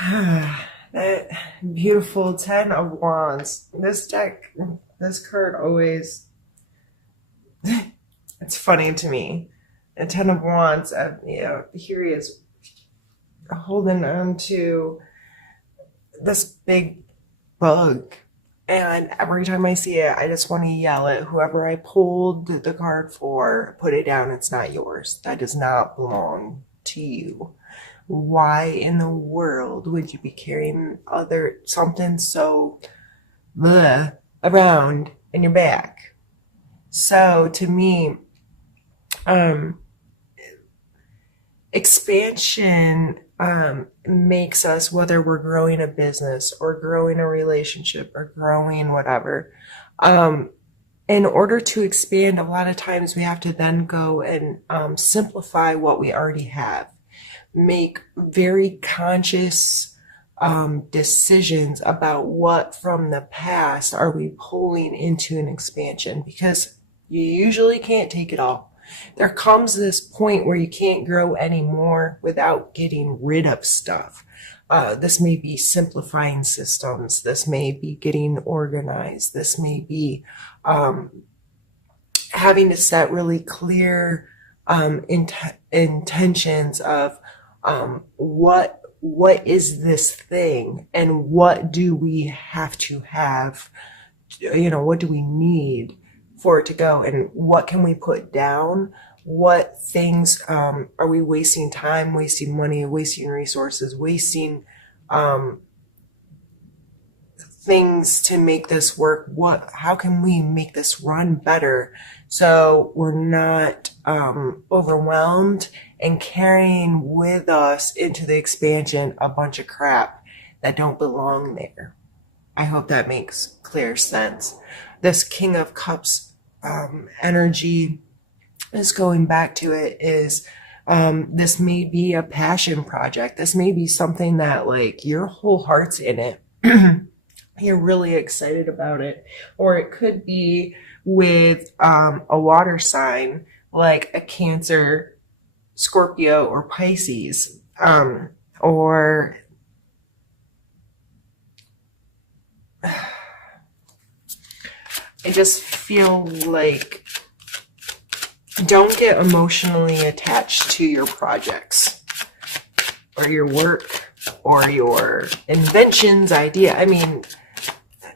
That beautiful Ten of Wands. This deck, this card always, it's funny to me. The Ten of Wands, here he is holding on to this big bug. And every time I see it, I just want to yell at whoever I pulled the card for, put it down, it's not yours. That does not belong to you. Why in the world would you be carrying something so bleh around in your back? So to me, um, expansion makes us, whether we're growing a business or growing a relationship or growing whatever, in order to expand, a lot of times we have to then go and simplify what we already have, make very conscious decisions about what from the past are we pulling into an expansion, because you usually can't take it all. There comes this point where you can't grow anymore without getting rid of stuff. This may be simplifying systems. This may be getting organized. This may be having to set really clear intentions of what is this thing, and what do we have to have, what do we need for it to go, and what can we put down, what things are we wasting time, wasting money, wasting resources, wasting things to make this work. How can we make this run better so we're not overwhelmed and carrying with us into the expansion a bunch of crap that don't belong there? I hope that makes clear sense. This King of Cups energy is going back to it, is this may be a passion project. This may be something that like your whole heart's in it. You're really excited about it. Or it could be with a water sign like a Cancer, Scorpio, or Pisces. Or I just feel like don't get emotionally attached to your projects or your work or your inventions, idea. I mean,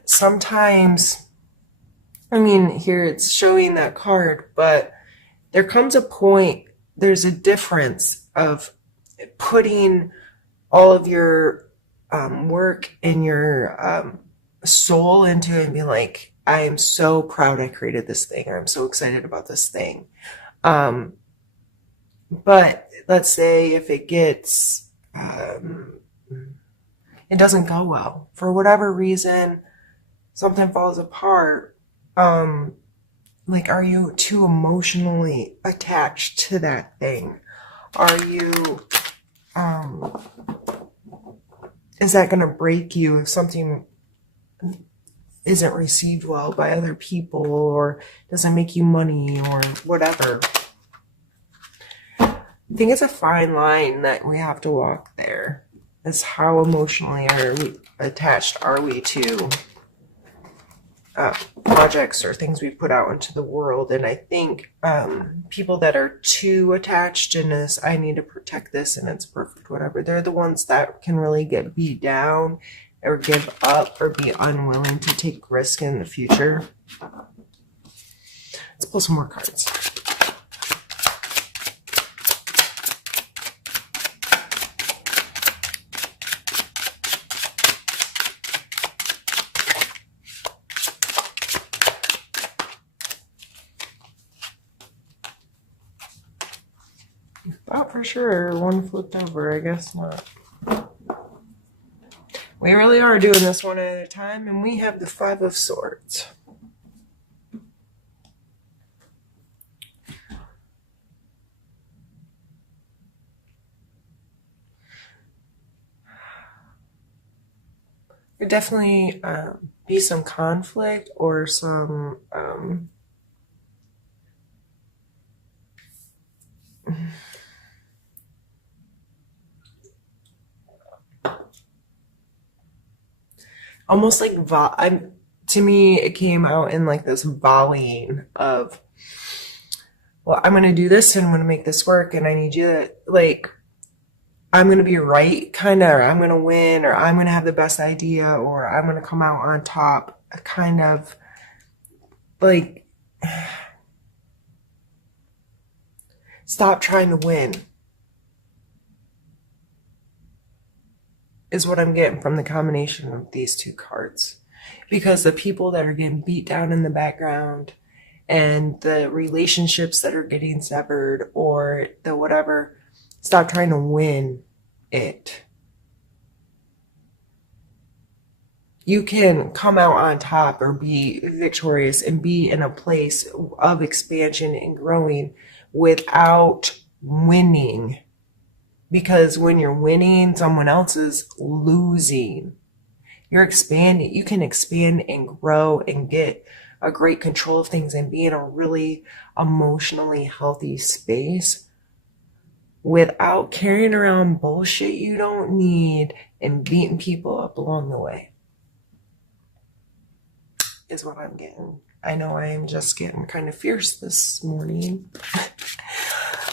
sometimes, here it's showing that card, but there comes a point, there's a difference of putting all of your work and your soul into it and being like, I am so proud I created this thing, or I'm so excited about this thing. But let's say if it gets, it doesn't go well for whatever reason, something falls apart. Like, are you too emotionally attached to that thing? Are you, is that going to break you if something isn't received well by other people, or doesn't make you money, or whatever? I think it's a fine line that we have to walk there. Is how emotionally attached are we to projects or things we put out into the world. And I think people that are too attached in this, I need to protect this and it's perfect, whatever, they're the ones that can really get beat down or give up or be unwilling to take risk in the future. Let's pull some more cards. Thought for sure one flipped over, I guess not. We really are doing this one at a time, and we have the Five of Swords. There'd definitely be some conflict or some almost like to me it came out in like this volleying of, well, I'm going to do this and I'm going to make this work and I need you to like, I'm going to be right kind of, or I'm going to win, or I'm going to have the best idea, or I'm going to come out on top, kind of like, stop trying to win is what I'm getting from the combination of these two cards. Because the people that are getting beat down in the background and the relationships that are getting severed or the whatever, stop trying to win it. You can come out on top or be victorious and be in a place of expansion and growing without winning. Because when you're winning, someone else is losing. You're expanding. You can expand and grow and get a great control of things and be in a really emotionally healthy space without carrying around bullshit you don't need and beating people up along the way. Is what I'm getting. I know I am just getting kind of fierce this morning.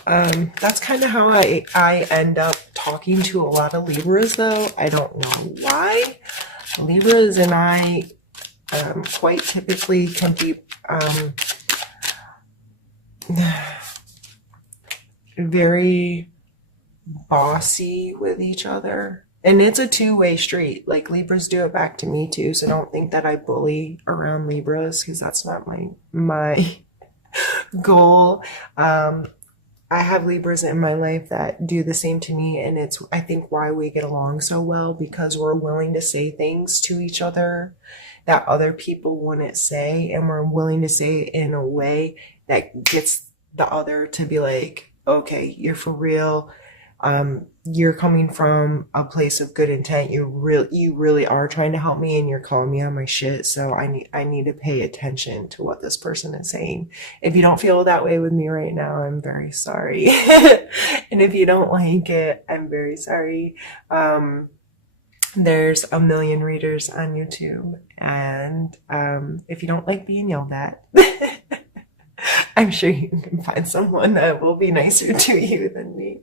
That's kind of how I end up talking to a lot of Libras, though. I don't know why. Libras and I quite typically can be very bossy with each other. And it's a two-way street. Like, Libras do it back to me too, so don't think that I bully around Libras, because that's not my goal. I have Libras in my life that do the same to me, and it's, I think, why we get along so well, because we're willing to say things to each other that other people wouldn't say, and we're willing to say it in a way that gets the other to be like, okay, you're for real. You're coming from a place of good intent. You really are trying to help me, and you're calling me on my shit. So I need to pay attention to what this person is saying. If you don't feel that way with me right now, I'm very sorry. And if you don't like it, I'm very sorry. There's a million readers on YouTube, and if you don't like being yelled at, I'm sure you can find someone that will be nicer to you than me.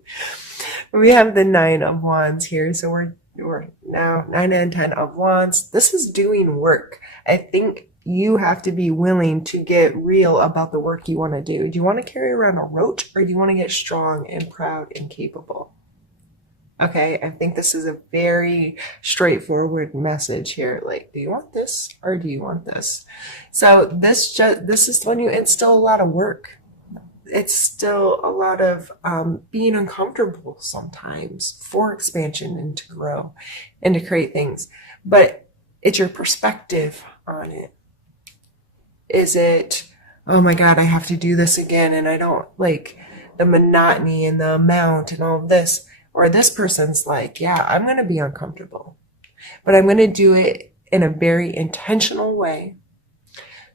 We have the 9 of Wands here, so we're now 9 and 10 of Wands. This is doing work. I think you have to be willing to get real about the work you want to do. Do you want to carry around a roach, or do you want to get strong and proud and capable? Okay, I think this is a very straightforward message here. Like, do you want this or do you want this? So this is telling you it's still a lot of work. It's still a lot of being uncomfortable sometimes for expansion and to grow and to create things. But it's your perspective on it. Is it, oh my God, I have to do this again, and I don't like the monotony and the amount and all of this? Or this person's like, yeah, I'm going to be uncomfortable, but I'm going to do it in a very intentional way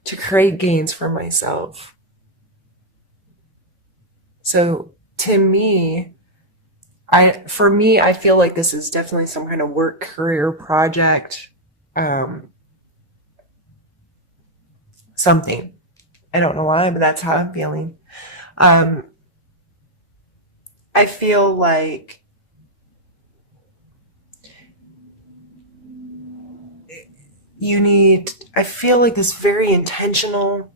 to create gains for myself. So to me, I feel like this is definitely some kind of work, career, project, something. I don't know why, but that's how I'm feeling. I feel like I feel like this very intentional,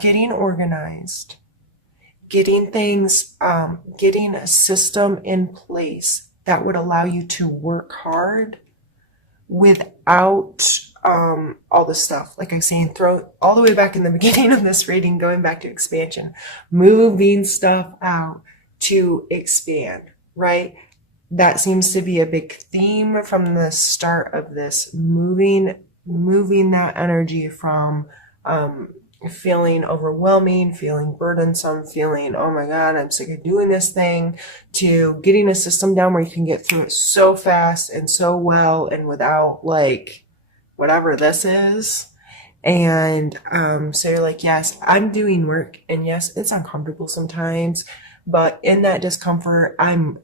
getting organized, getting things, getting a system in place that would allow you to work hard without all the stuff. Like I'm saying, throw all the way back in the beginning of this reading, going back to expansion, moving stuff out to expand, right? That seems to be a big theme from the start of this, moving that energy from feeling overwhelming, feeling burdensome, feeling, oh my God, I'm sick of doing this thing, to getting a system down where you can get through it so fast and so well and without like whatever this is. And so you're like, yes, I'm doing work, and yes, it's uncomfortable sometimes, but in that discomfort, I'm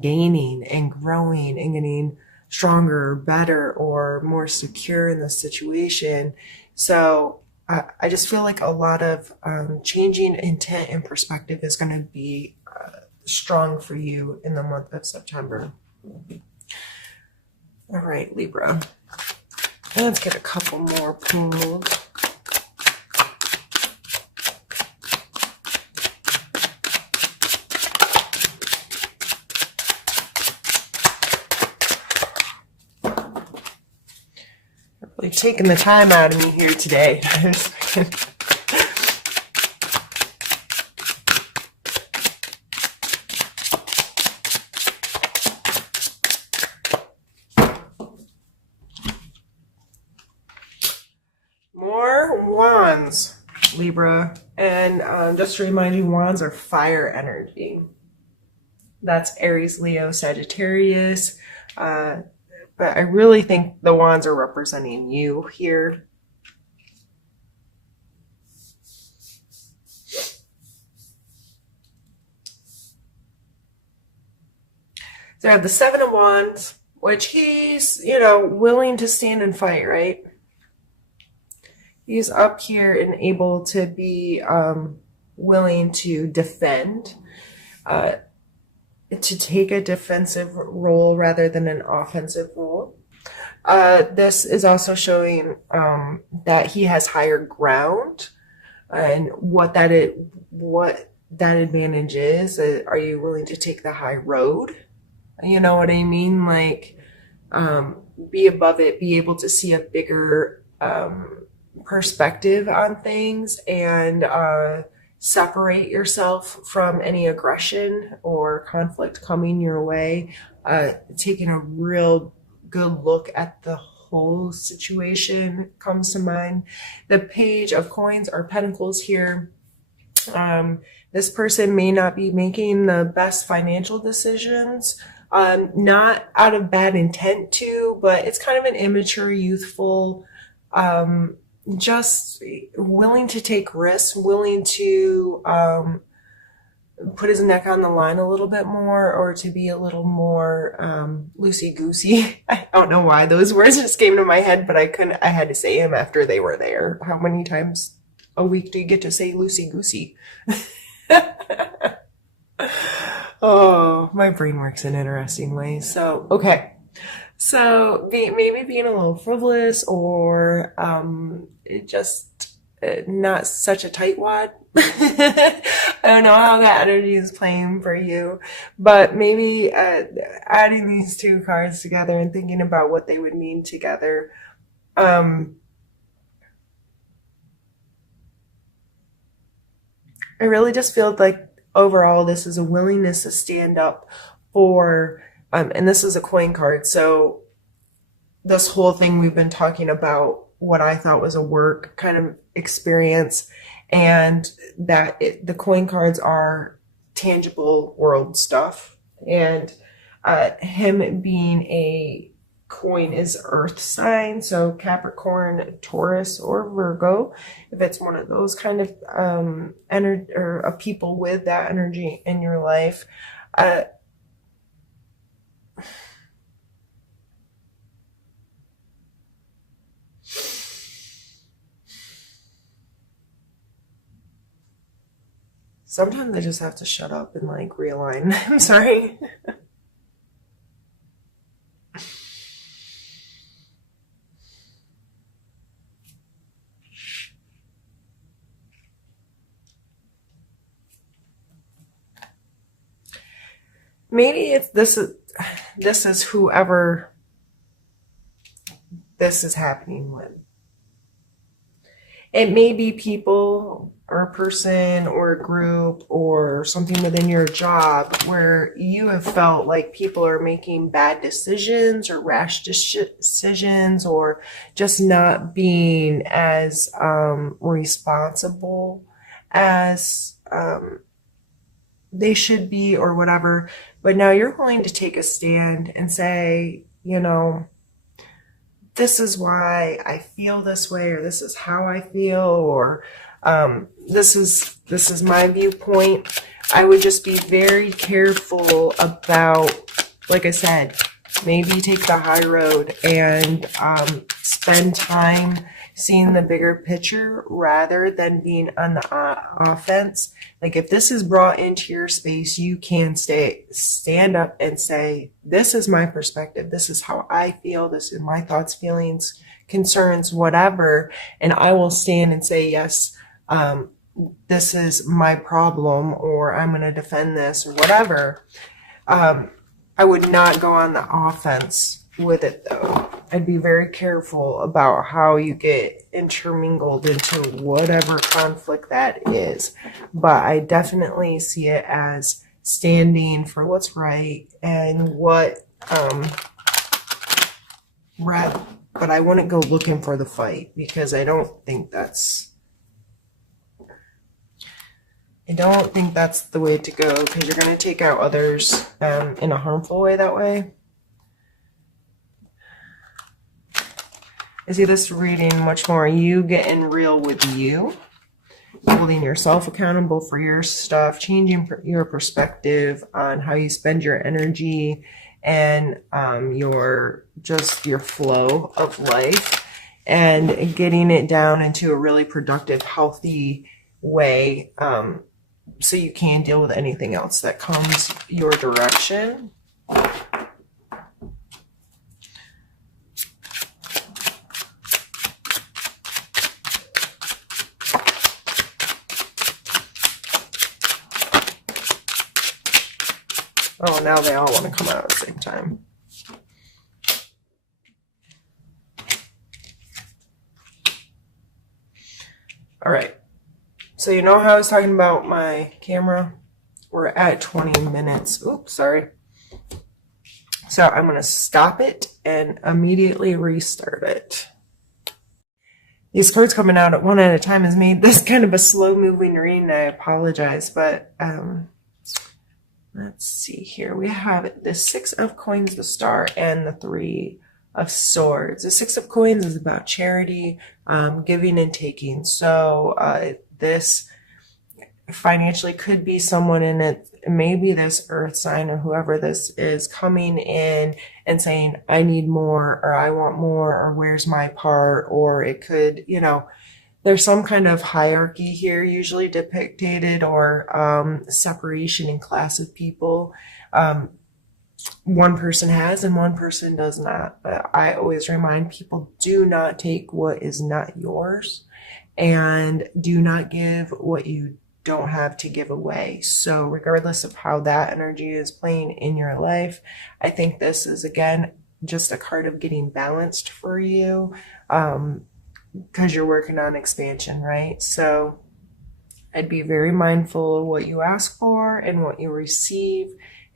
gaining and growing and getting stronger, better, or more secure in the situation. So I just feel like a lot of changing intent and perspective is going to be strong for you in the month of September. All right, Libra. Let's get a couple more pulled. Really taking the time out of me here today. More wands, Libra. And just to remind you, wands are fire energy. That's Aries, Leo, Sagittarius. But I really think the wands are representing you here. So I have the Seven of Wands, which he's, willing to stand and fight, right? He's up here and able to be willing to defend, to take a defensive role rather than an offensive role. This is also showing that he has higher ground, and what that advantage is. Are you willing to take the high road? You know what I mean? Like, be above it, be able to see a bigger perspective on things, and separate yourself from any aggression or conflict coming your way. Taking a real good look at the whole situation comes to mind. The Page of Coins or Pentacles here. This person may not be making the best financial decisions, not out of bad intent to, but it's kind of an immature, youthful, just willing to take risks, willing to put his neck on the line a little bit more, or to be a little more loosey-goosey. I don't know why those words just came to my head, but I had to say them after they were there. How many times a week do you get to say loosey-goosey? Oh, my brain works in interesting ways. So, okay. So maybe being a little frivolous, or just not such a tightwad. I don't know how that energy is playing for you, but maybe adding these two cards together and thinking about what they would mean together. I really just feel like overall this is a willingness to stand up for, and this is a coin card. So this whole thing we've been talking about what I thought was a work kind of experience, and that the coin cards are tangible world stuff. And him being a coin is earth sign, so Capricorn, Taurus, or Virgo, if it's one of those kind of energy, or people with that energy in your life. Sometimes I just have to shut up and like realign. I'm sorry. Maybe it's this is whoever this is happening with. It may be people or a person or a group or something within your job where you have felt like people are making bad decisions or rash decisions, or just not being as responsible as they should be, or whatever. But now you're willing to take a stand and say, this is why I feel this way, or this is how I feel, or this is my viewpoint. I would just be very careful about, like I said, Maybe take the high road and spend time seeing the bigger picture rather than being on the offense. Like if this is brought into your space, you can stand up and say, this is my perspective. This is how I feel. This is my thoughts, feelings, concerns, whatever. And I will stand and say, yes, this is my problem, or I'm going to defend this, or whatever. I would not go on the offense with it, though. I'd be very careful about how you get intermingled into whatever conflict that is. But I definitely see it as standing for what's right and what, but I wouldn't go looking for the fight, because I don't think that's the way to go, because you're going to take out others in a harmful way that way. I see this reading much more you getting real with you, holding yourself accountable for your stuff, changing your perspective on how you spend your energy and your flow of life, and getting it down into a really productive, healthy way, so you can deal with anything else that comes your direction. Oh, now they all want to come out at the same time. All right. So you know how I was talking about my camera? We're at 20 minutes. Oops, sorry. So I'm going to stop it and immediately restart it. These cards coming out at one at a time has made this kind of a slow moving reading. I apologize, but let's see here. We have the 6 of Coins, the Star, and the 3 of Swords. The 6 of Coins is about charity, giving and taking. So this financially could be someone in it, maybe this earth sign or whoever this is, coming in and saying, I need more, or I want more, or where's my part? Or it could, there's some kind of hierarchy here, usually depicted, or separation in class of people. One person has and one person does not. But I always remind people, do not take what is not yours, and do not give what you don't have to give away. So regardless of how that energy is playing in your life, I think this is, again, just a card of getting balanced for you, because you're working on expansion, right? So I'd be very mindful of what you ask for and what you receive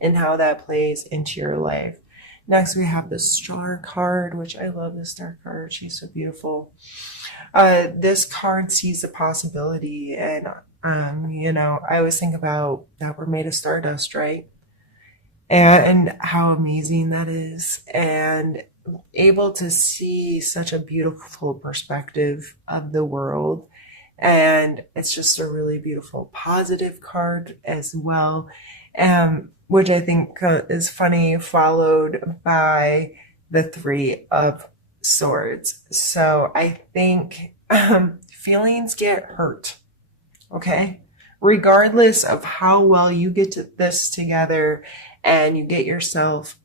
and how that plays into your life. Next, we have the Star card, which I love this Star card. She's so beautiful. This card sees the possibility, and I always think about that we're made of stardust, right? And how amazing that is, and able to see such a beautiful perspective of the world. And it's just a really beautiful, positive card as well, which I think is funny, followed by the 3 of Swords. So I think feelings get hurt, okay? Regardless of how well you get this together and you get yourself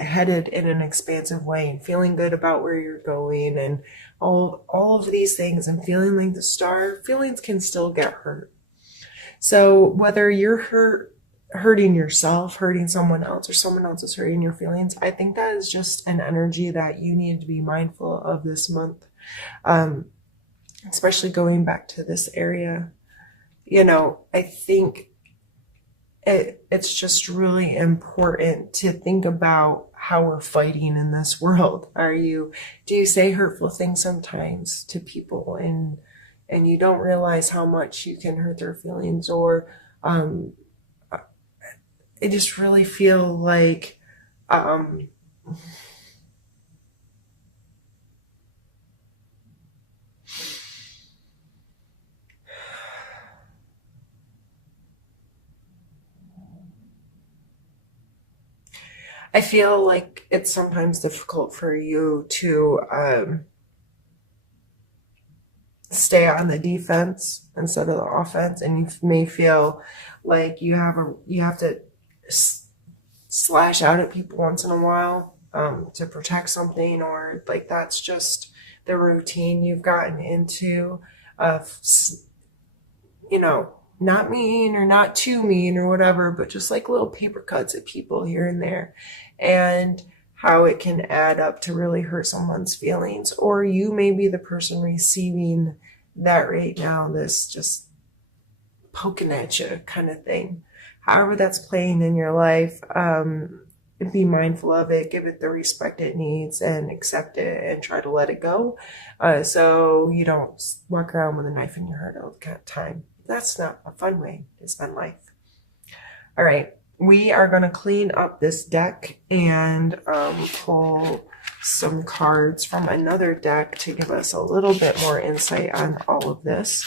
headed in an expansive way and feeling good about where you're going and all of these things and feeling like the star, feelings can still get hurt. So whether you're hurting yourself, hurting someone else, or someone else is hurting your feelings, I think that is just an energy that you need to be mindful of this month, especially going back to this area. I think it's just really important to think about how we're fighting in this world. Do you say hurtful things sometimes to people and you don't realize how much you can hurt their feelings? Or I just really feel like I feel like it's sometimes difficult for you to stay on the defense instead of the offense, and you may feel like you have to slash out at people once in a while to protect something, or like that's just the routine you've gotten into of, you know, not mean or not too mean or whatever, but just like little paper cuts at people here and there, and how it can add up to really hurt someone's feelings. Or you may be the person receiving that right now, this just poking at you kind of thing. However that's playing in your life, be mindful of it, give it the respect it needs, and accept it and try to let it go, so you don't walk around with a knife in your heart all the time. That's not a fun way to spend life. All right, we are going to clean up this deck and pull some cards from another deck to give us a little bit more insight on all of this.